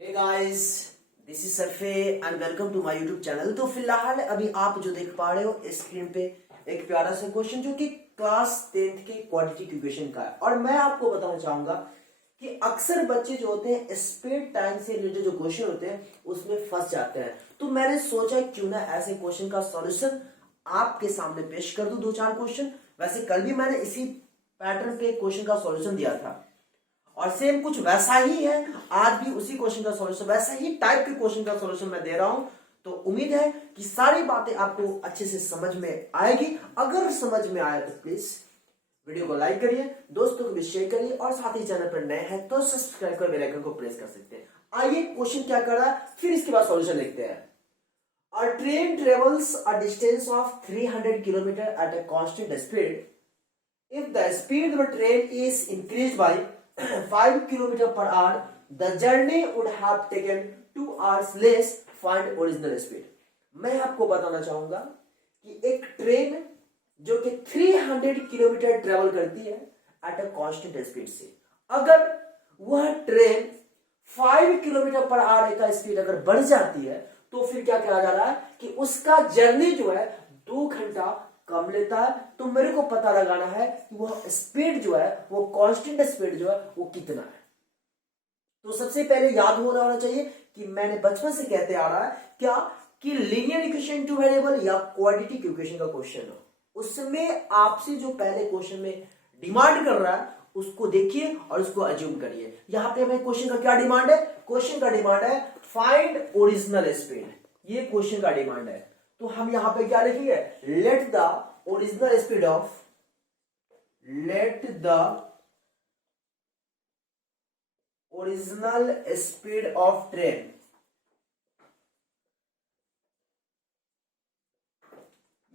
Hey guys, this is सरफे and welcome to my YouTube channel. तो फिलहाल अभी आप जो देख पा रहे हो स्क्रीन पे एक प्यारा सा क्वेश्चन जो कि क्लास 10th के क्वाड्रेटिक इक्वेशन का है। और मैं आपको बताना चाहूंगा कि अक्सर बच्चे जो होते हैं स्पेड टाइम से रिलेटेड जो क्वेश्चन होते हैं उसमें फंस जाते हैं। तो मैंने सोचा क्यों ना ऐसे क्वेश्चन का सॉल्यूशन आपके सामने पेश कर दूं, दो चार क्वेश्चन। वैसे कल भी मैंने इसी पैटर्न के क्वेश्चन का सॉल्यूशन दिया था और सेम कुछ वैसा ही है, आज भी उसी क्वेश्चन का सॉल्यूशन, वैसा ही टाइप के क्वेश्चन का सॉल्यूशन मैं दे रहा हूं। तो उम्मीद है कि सारी बातें आपको अच्छे से समझ में आएगी। अगर समझ में आया तो प्लीज वीडियो को लाइक करिए, दोस्तों को भी शेयर करिए और साथ ही चैनल पर नए हैं तो सब्सक्राइब कर बेल आइकन को प्रेस कर सकते हैं। आइए क्वेश्चन क्या कर रहा है, फिर इसके बाद सॉल्यूशन देखते हैं। A train travels a distance of 300 km at a constant speed. If the speed of the train is increased by 5 km per hour, the journey would have taken 2 hours less. Find original speed. मैं आपको बताना चाहूंगा कि एक train जो कि 300 kilometre travel करती है एट अ कांस्टेंट स्पीड से, अगर वह ट्रेन 5 किलोमीटर पर आवर का स्पीड अगर बढ़ जाती है तो फिर क्या कहा जा रहा है कि उसका जर्नी जो है 2 घंटा कम लेता है। तो मेरे को पता लगाना है कि वह स्पीड जो है, वो कांस्टेंट स्पीड जो है वो कितना है। तो सबसे पहले याद होना चाहिए कि मैंने बचपन से कहते आ रहा है क्या कि लीनियर इक्वेशन टू वेरिएबल या क्वाड्रेटिक इक्वेशन का क्वेश्चन हो, उसमें आपसे जो पहले क्वेश्चन में डिमांड कर रहा है उसको देखिए और उसको अज्यूम करिए। यहां पे हमें क्वेश्चन का क्या डिमांड है, क्वेश्चन का डिमांड है फाइंड ओरिजिनल स्पीड, ये क्वेश्चन का डिमांड है। तो हम यहां पे क्या लिखेंगे, let the original speed of, let the original speed of train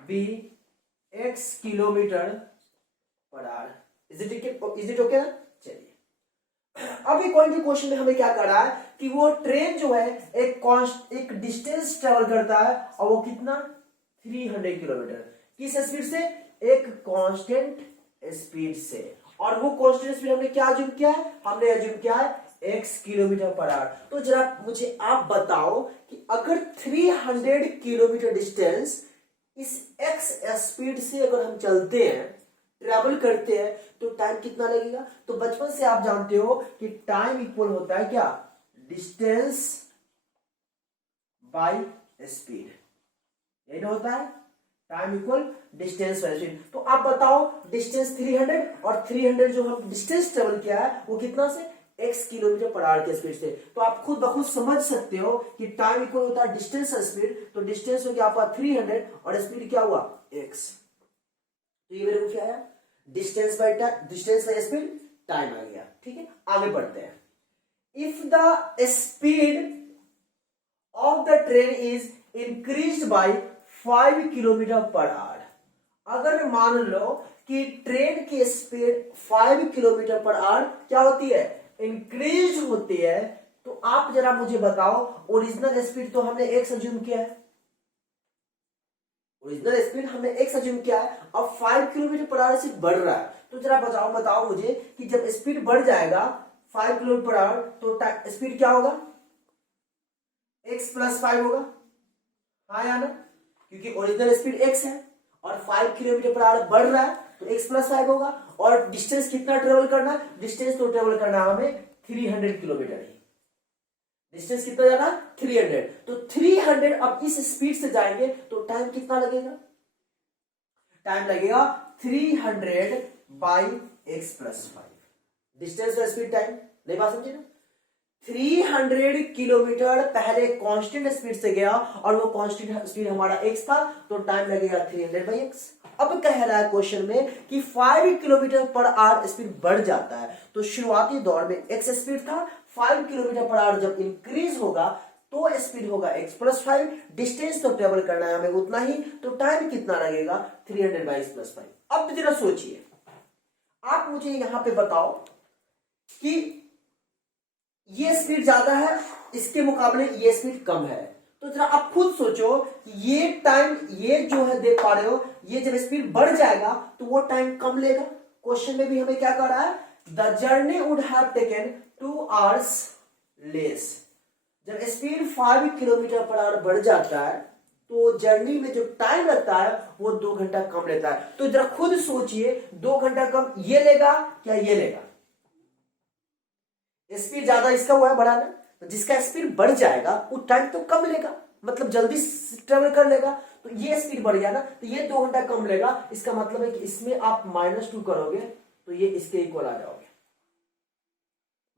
be x kilometre per hour. Is it okay ना। चलिए अभी कौन के क्वेश्चन में हमें क्या कर रहा है कि वो ट्रेन जो है एक डिस्टेंस ट्रेवल करता है और वो कितना 300 किलोमीटर, किस स्पीड से, एक कांस्टेंट स्पीड से। और वो कांस्टेंट स्पीड हमने क्या अज्यूम किया है, हमने अज्यूम किया है x किलोमीटर पर आवर। तो जरा मुझे आप बताओ कि अगर 300 किलोमीटर डिस्टेंस इस x स्पीड से अगर हम चलते हैं, ट्रेवल करते हैं, तो टाइम कितना लगेगा। तो बचपन से आप जानते हो कि टाइम इक्वल होता है क्या, डिस्टेंस बाय स्पीड, यही ना होता है, time equal distance by speed. तो आप बताओ डिस्टेंस 300 और 300 जो हम डिस्टेंस ट्रेवल किया है वो कितना से, x किलोमीटर पर आवर के स्पीड से। तो आप खुद बखुद समझ सकते हो कि टाइम इक्वल होता है डिस्टेंस और स्पीड। तो डिस्टेंस हो गया आपका 300 और स्पीड क्या हुआ x। तो ये मेरे को क्या है, डिस्टेंस बाय स्पीड, टाइम आ गया। ठीक है, आगे बढ़ते हैं। If the speed of the train is increased by 5 kilometre per our, अगर मान लो कि ट्रेन की स्पीड 5 किलोमीटर पर आवर क्या होती है, इंक्रीज होती है, तो आप जरा मुझे बताओ ओरिजिनल स्पीड तो हमने x अज्यूम किया है, ओरिजिनल स्पीड हमने x अज्यूम किया है, अब 5 किलोमीटर पर आवर से बढ़ रहा है। तो जरा बताओ मुझे कि जब स्पीड बढ़ जाएगा 5 किलोमीटर पर आवर तो स्पीड क्या होगा, x प्लस 5 होगा, हाँ या ना, क्योंकि ओरिजिनल स्पीड x है और 5 किलोमीटर पर आवर बढ़ रहा है तो x प्लस 5 होगा। और डिस्टेंस कितना ट्रेवल करना है, डिस्टेंस तो ट्रेवल करना है हमें 300 किलोमीटर ही, डिस्टेंस कितना जाना 300। तो 300 अब इस स्पीड से जाएंगे तो टाइम कितना लगेगा, टाइम लगेगा 300 बाई x प्लस 5, डिस्टेंस और स्पीड टाइम, नहीं बात समझे ना। 300 किलोमीटर पहले कांस्टेंट स्पीड से गया और वो कांस्टेंट स्पीड हमारा x था, तो टाइम लगेगा 300 बाई x। अब कह रहा है क्वेश्चन में कि 5 किलोमीटर पर आवर स्पीड बढ़ जाता है। तो शुरुआती दौर में x स्पीड था, 5 किलोमीटर पर आवर जब इंक्रीज होगा तो स्पीड होगा x प्लस 5, डिस्टेंस तो ट्रेवल करना है हमें उतना ही, तो टाइम कितना लगेगा 300 बाई x प्लस 5। अब जरा सोचिए, आप मुझे यहां पे बताओ कि ये स्पीड ज्यादा है, इसके मुकाबले ये स्पीड कम है। तो जरा आप खुद सोचो कि ये टाइम, ये जो है देख पा रहे हो, ये जब स्पीड बढ़ जाएगा तो वो टाइम कम लेगा। क्वेश्चन में भी हमें क्या कर रहा है, the journey would have taken 2 hours less. जब स्पीड 5 किलोमीटर पर आवर बढ़ जाता है तो जर्नी में जो टाइम लगता है वो 2 घंटा कम लेता है। तो जरा खुद सोचिए 2 घंटा कम ये लेगा क्या ये लेगा? स्पीड ज्यादा इसका हुआ है बढ़ाना, तो जिसका स्पीड बढ़ जाएगा वो टाइम तो कम लेगा, मतलब जल्दी ट्रेवल कर लेगा। तो ये स्पीड बढ़ गया ना, तो ये 2 घंटा कम लेगा। इसका मतलब है कि इसमें आप -2 करोगे तो ये इसके इक्वल आ जाओगे।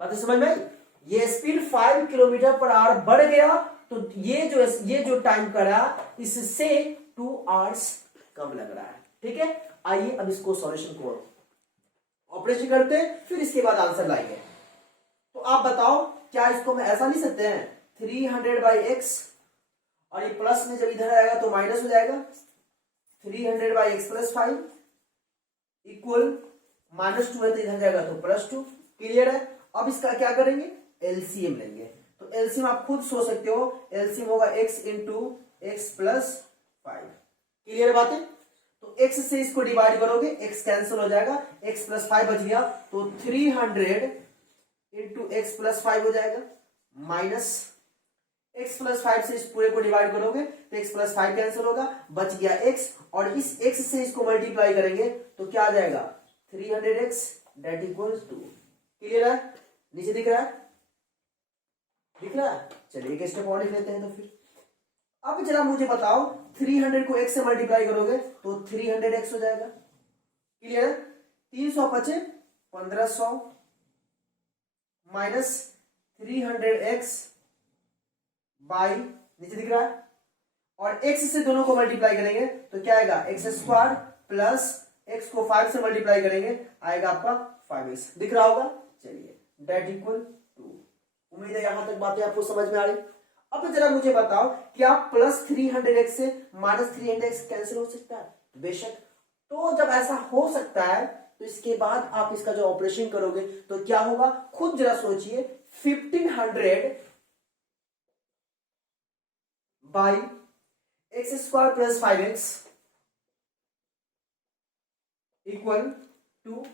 बात समझ में आई? ये स्पीड 5 किलोमीटर पर आवर बढ़ गया तो ये जो टाइम करा इससे 2 आवर्स कम लग रहा है। ठीक है, आइए अब इसको सॉल्यूशन को ऑपरेशन करते हैं, फिर इसके बाद आंसर लाएंगे। तो आप बताओ क्या इसको मैं ऐसा लिख सकते हैं 300/x, और ये प्लस में जब इधर आएगा तो माइनस हो जाएगा 300/x + 5 इक्वल -2 है तो इधर जाएगा तो +2। क्लियर है? अब इसका क्या करेंगे? एलसीएम लेंगे। तो एलसीएम आप खुद सोच सकते हो, एलसीएम होगा x × x + 5। क्लियर बात है? तो x से इसको डिवाइड करोगे, x कैंसिल हो जाएगा, x + 5 बच गया, तो 300 × x + 5 हो जाएगा, माइनस x + 5 से इस पूरे को डिवाइड करोगे तो x + 5 कैंसिल होगा, बच गया x, और इस x से इसको मल्टीप्लाई करेंगे तो क्या आ जाएगा 300x = 2। क्लियर है? नीचे दिख रहा है? दिख रहा है? चलिए एक स्टेप और लिख लेते हैं। तो फिर अब जरा मुझे बताओ 300 को x से मल्टीप्लाई करोगे तो 300x हो जाएगा। क्लियर है? 300 बचे 1500 माइनस 300x बाई, नीचे दिख रहा है, और x से दोनों को मल्टीप्लाई करेंगे तो क्या आएगा x² प्लस x को 5 से मल्टीप्लाई करेंगे आएगा आपका 5x। दिख रहा होगा? चलिए = 2। उम्मीद है यहां तक बातें आपको समझ में आ रही। अब जरा मुझे बताओ क्या +300x से -300x कैंसिल हो सकता है? बेशक। तो जब ऐसा हो सकता है तो इसके बाद आप इसका जो ऑपरेशन करोगे तो क्या होगा, खुद जरा सोचिए। 1500 बाई x² + 5x इक्वल 2।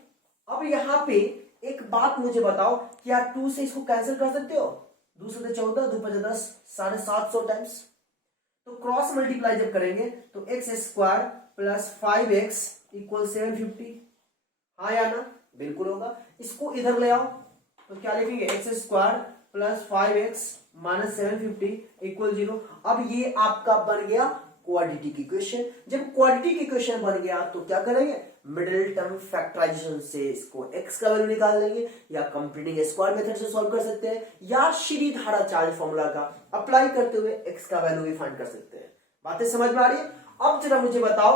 अब यहां पे एक बात मुझे बताओ, क्या 2 से इसको कैंसिल कर सकते हो? 2 से 14, 2 × 10, 750 टाइम्स। तो क्रॉस मल्टीप्लाई जब करेंगे तो x² + 5x = 750। हाँ या ना? बिल्कुल होगा। इसको इधर ले आओ तो क्या लिखेंगे x² + 5x - 750 = 0। अब ये आपका बन गया क्वाड्रेटिक इक्वेशन। जब क्वाड्रेटिक इक्वेशन बन गया तो क्या करेंगे, मिडिल टर्म फैक्टराइजेशन से इसको x का वैल्यू निकाल लेंगे, या कंप्लीटिंग स्क्वायर मेथड से सॉल्व कर सकते हैं, या श्रीधर चार्ज फॉर्मूला का अप्लाई करते हुए x का वैल्यू भी फाइंड कर सकते हैं। बातें समझ में आ रही है? अब जरा मुझे बताओ,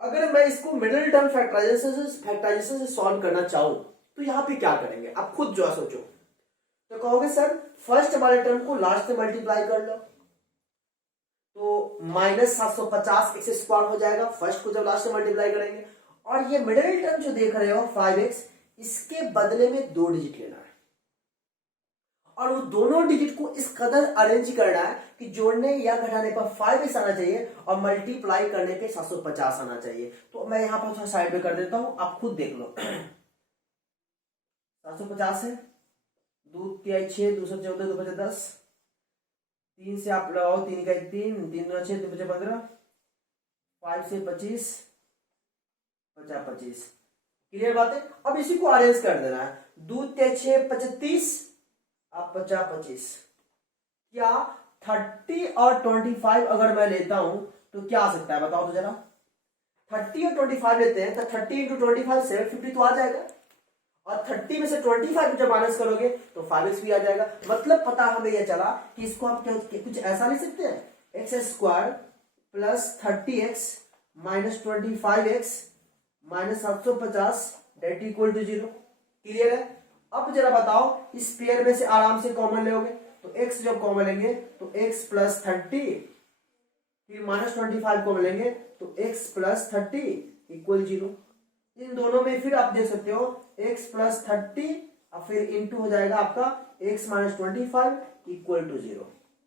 अगर मैं इसको मिडिल टर्म फैक्टराइजेशन से सॉल्व करना चाहूं तो यहां पे क्या करेंगे? आप खुद जो सोचो। तो कहोगे सर फर्स्ट वाले टर्म को लास्ट से मल्टीप्लाई कर लो, तो -750 x² हो जाएगा फर्स्ट को जब लास्ट से मल्टीप्लाई करेंगे। और ये मिडिल टर्म जो देख रहे हो 5x, इसके बदले में 2 डिजिट लेना है, और वो दोनों डिजिट को इस कदर अरेंज करना है कि जोड़ने या घटाने पर 5x आना चाहिए और मल्टीप्लाई करने पे 750 आना चाहिए। तो मैं यहां पर थोड़ा साइड में कर देता हूं, आप खुद देख लो। 750 है, 2 × 6, 2 × 14, 2 × 10, 3 से आप लगाओ, 3 × 1 3, 3 × 6, 2 × 15, 5 से 25, 50 25। क्लियर बात है? अब इसी को अरेंज कर देना है। 2 × 6 35, अब 50 25। क्या 30 और 25 अगर मैं लेता हूं तो क्या आ सकता है बताओ तो जरा। 30 और 25 लेते हैं तो 30 × 25 750 तो आ जाएगा, और 30 में से 25 जब माइनस करोगे तो 5x भी आ जाएगा। मतलब पता हमें यह चला कि इसको आप कुछ ऐसा लिख सकते हैं, x² + 30x - 25x - 750 = 0। क्लियर है? अब जरा बताओ, इस पेयर में से आराम से कॉमन लोगे तो x जब कॉमन लेंगे तो x + 30, फिर -25 कॉमन लेंगे तो x + 30 = 0। इन दोनों में फिर आप देख सकते हो x + 30 और फिर इंटू हो जाएगा आपका x - 25 = 0।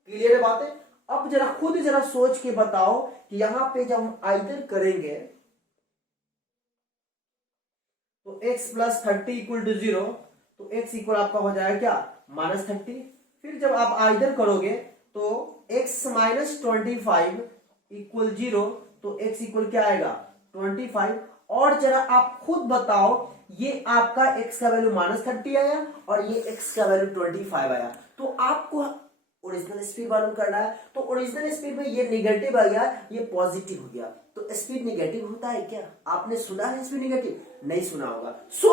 क्लियर है बातें? अब जरा खुद जरा सोच के बताओ कि यहां पे जब हम आइदर करेंगे तो x + 30 = 0, तो x इक्वल आपका हो जाएगा क्या -30, फिर जब आप इधर करोगे तो x माइनस 25 इक्वल 0, तो x इक्वल क्या आएगा 25। और जरा आप खुद बताओ, ये आपका x का वैल्यू -30 आया और ये x का वैल्यू 25 आया, तो आपको ओरिजिनल स्पीड मालूम करना है। तो ओरिजिनल स्पीड में ये निगेटिव आ गया, ये पॉजिटिव हो गया, तो स्पीड निगेटिव होता है क्या? आपने सुना है स्पीड निगेटिव? नहीं सुना होगा। सो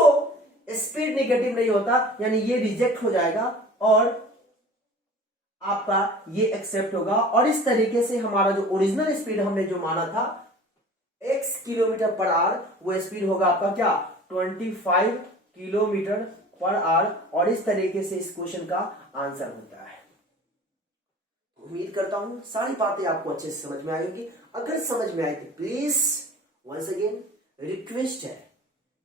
स्पीड निगेटिव नहीं होता, यानी ये रिजेक्ट हो जाएगा और आपका ये एक्सेप्ट होगा। और इस तरीके से हमारा जो ओरिजिनल स्पीड हमने जो माना था x किलोमीटर पर आवर, वो स्पीड होगा आपका क्या 25 किलोमीटर पर आवर। और इस तरीके से इस क्वेश्चन का आंसर होता है। उम्मीद करता हूं सारी बातें आपको अच्छे से समझ में आई होगी। अगर समझ में आई तो प्लीज वंस अगेन रिक्वेस्ट है,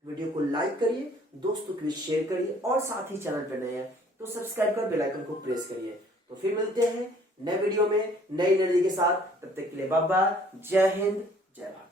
वीडियो को लाइक करिए, दोस्तों के लिए शेयर करिए और साथ ही चैनल पर नए हैं तो सब्सक्राइब कर बेल आइकन को प्रेस करिए। तो फिर मिलते हैं नए वीडियो में नई एनर्जी के साथ, तब तक के लिए बाय बाय, जय हिंद, जय भारत।